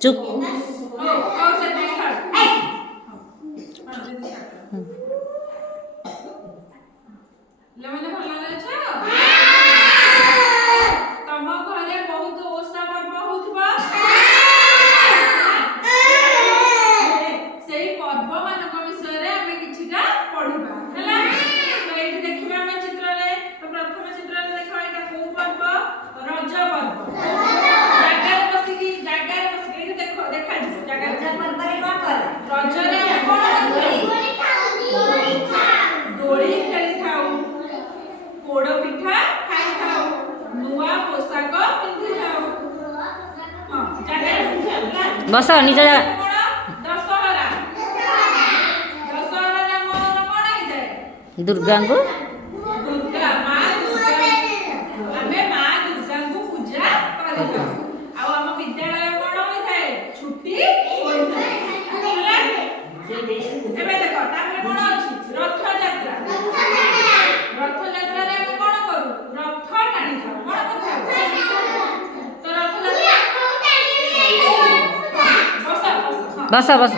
चुप बस निज दुर्गा को बस बस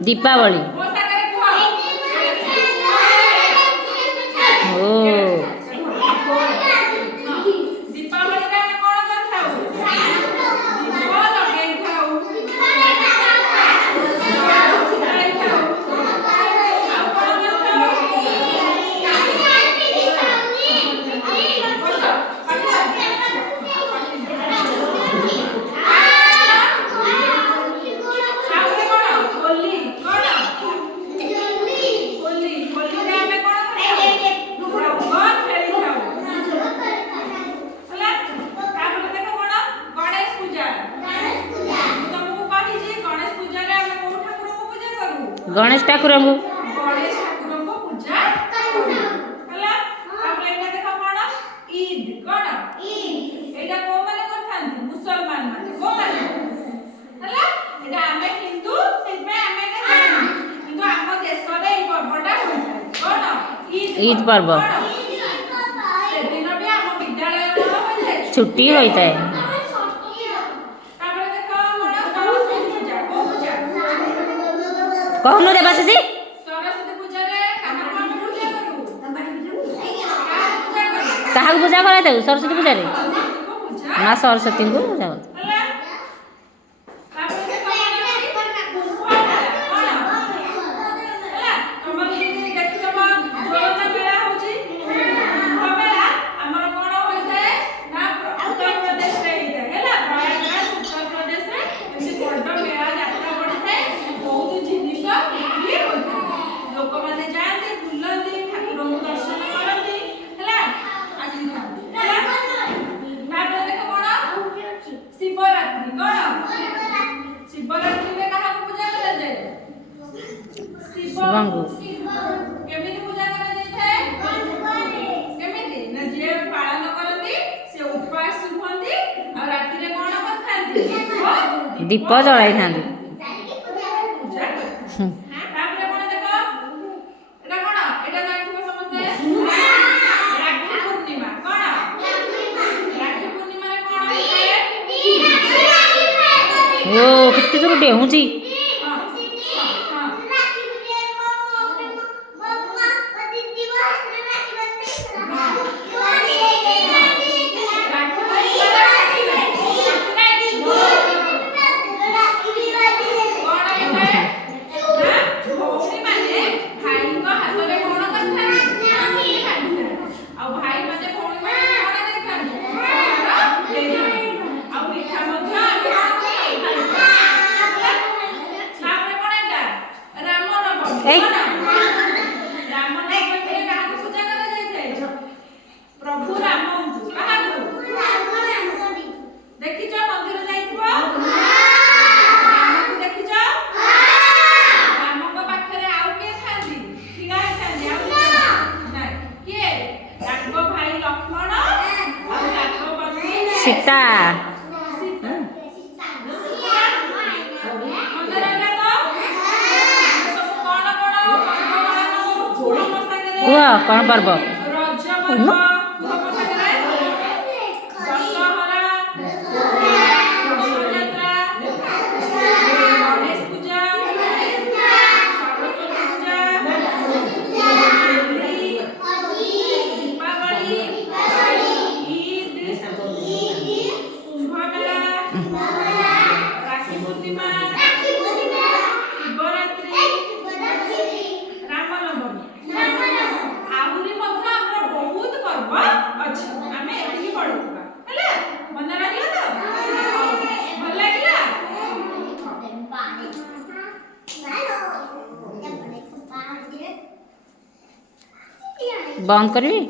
दीपावली गणेश ठाकुर को पूजा हला आपले एटा देखो कोन ईद कोन एटा को माने करथांती मुसलमान माने को माने हला एटा आमे हिंदू सेमे आमे एटा जानि किंतु आम देश रे ई पर्वटा होय कोन ईद पर्व से दिन भी आम विद्यालय कोन होय छुट्टी होता है कहनु रे बस जी सरस्वती पूजा रे काहा को पूजा करू कहा पूजा करे तो सरस्वती पूजा रे मां सरस्वती को पूजा शिवंगु केमिति पूजा करा जाय थे केमिति न जे पालन करती से उपवास रुहंती और राति रे कोन करथांती दीप जळाई थांती तापरे कोन देखो एटा कोन एटा जानिबो समझते राखी पूर्णिमा कोन राखी पूर्णिमा रे कोन होय ओ कित्ते जोर डेहुची देखिछ मंदिर जाइबो राम को देखिछ સીતા ମନେ ରହିଲା ତ? ସବୁ କଣ କଣ ପର୍ବ ପାଳନ କରୁ ଆମ ସାଙ୍ଗରେ? କୁହ କ'ଣ ପର୍ବ? ରଜ ପର୍ବ କୁହ ମୋ ସାଙ୍ଗରେ। ଦଶହରା, ରଥଯାତ୍ରା, ଗଣେଶ ପୂଜା, ସରସ୍ୱତୀ ପୂଜା, ହୋଲି, ଦୀପାବଳି, ঈদ, କୁମ୍ଭ ମେଳା, ରାକ୍ଷୀ ପୂର୍ଣ୍ଣିମା, ଶିବରାତ୍ରି, ରାମନବମୀ। ଆହୁରି ମଧ୍ୟ ଆମର ବହୁତ ପର୍ବ ଅଛି। ଆମେ ଏତିକି ପଢୁଥିବା ହେଲା। ମନେ ରହିଲା ତ? ଭଲ ଲାଗିଲା? ବନ୍ଦ କରିବି?